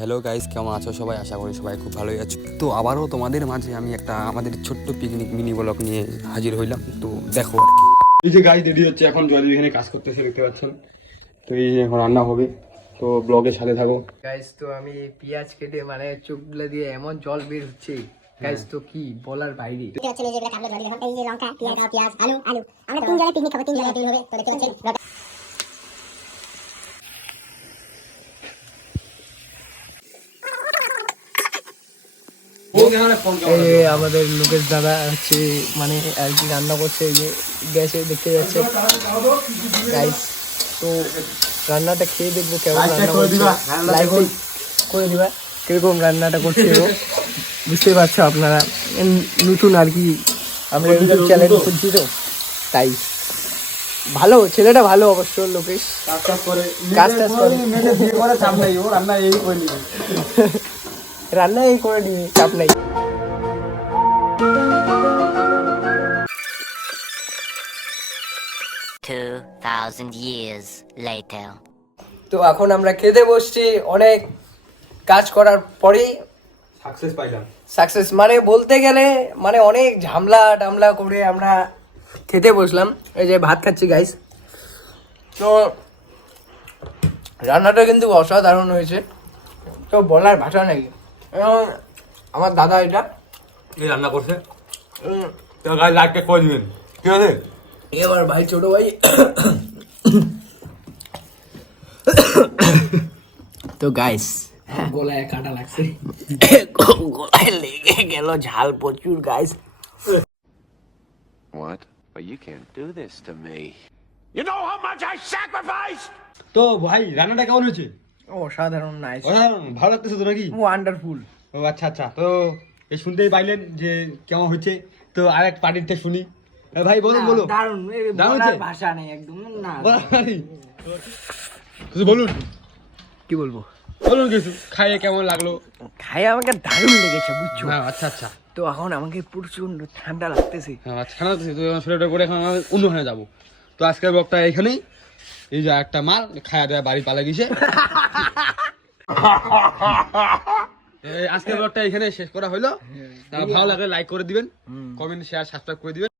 Hello guys, কেমন আছো সবাই? আশা করি সবাই খুব ভালোই আছো। তো আবারও তোমাদের মাঝে আমি একটা আমাদের ছোট্ট পিকনিক মিনি ব্লগ নিয়ে হাজির হইলাম। তো দেখো আর কি। এই যে গাইস রেডি হচ্ছে, এখন জয়দীপ এখানে কাজ করতেছে, দেখতে পাচ্ছেন। তো এই যে এখন রান্না হবে, তো ব্লগের সাথে থাকো গাইস। তো আমি পেঁয়াজ কেটে মানে চোখগুলো দিয়ে এমন জল বের হচ্ছে গাইস, তো কি বলার বাইরে। দেখতে পাচ্ছেন এই যে কাটলো জল দেখুন, এই যে লঙ্কা পেঁয়াজ আলু আমরা তিনজনে পিকনিক খাবো, তিনজনে টিম হবে। তো দেখতে পাচ্ছেন আমাদের লোকেশ দাদা হচ্ছে মানে আর কি রান্না করছে, এই যে গ্যাসে দেখতে যাচ্ছে গাইস। তো রান্নাটা খেয়ে দেখবো কেমন রান্না করছে, লাইক করে দিবা কিরকম রান্নাটা করছে ও। বুঝতে পারছো আপনারা, নতুন আর কি আমরা ইউটিউব চ্যানেল খুলছি, তো তাই ভালো ছেলেটা, ভালো অবশ্য লোকেশ কাজ টাজ করে রান্না এই করে নিয়ে চাপ নাই। years later. তো এখন আমরা খেতে বসছি, অনেক কাজ করার পরেই সাকসেস পাইলাম। সাকসেস মানে বলতে গেলে মানে অনেক ঝামলা টামলা করে আমরা খেতে বসলাম। এই যে ভাত খাচ্ছি গাইস। তো রান্নাটা কিন্তু অসাধারণ হয়েছে, তো বলার ভাষা নেই। এবং আমার দাদা এটা এই রান্না করছে, তো গাইস লাইকটা করে দিবেন, ঠিক আছে? এবার ভাই ছোট ভাই তো গাইস গলায় কাটা লাগছে, গলায় লেগে গেল, ঝাল প্রচুর guys. What? But you can't do this to me. তো ভাই রান্নাটা কেমন হয়েছে? অসাধারণ, নাইস, অসাধারণ, ভালো লাগতেছে তো নাকি? ওয়ান্ডারফুল। ও আচ্ছা আচ্ছা, তো এই শুনতেই পাইলেন যে কেমন হচ্ছে। তো আরেক পার্টিতে শুনি। ভাই বলুন, বলো। দারুণ, দারুণ বলার হয়েছে? ভাষা নেই একদম না। কিছু বলুন, কি বলবো, বলুন কিছু। খাইয়ে কেমন লাগলো? খাই আমাকে দারুণ লেগেছে, বুঝছো? আচ্ছা আচ্ছা, তো এখন আমাকে প্রচন্ড ঠান্ডা লাগতেছে। ঠান্ডা তো সোয়েটার পরে এখন আমরা অন্যখানে যাবো। তো আজকের ব্লগটা এখানেই। এই যে একটা মাল খায়া দেয়া বাড়ি পালা গেছে। আজকের ব্লগটা এখানে শেষ করা হলো। ভালো লাগে লাইক করে দিবেন, কমেন্ট শেয়ার সাবস্ক্রাইব করে দিবেন।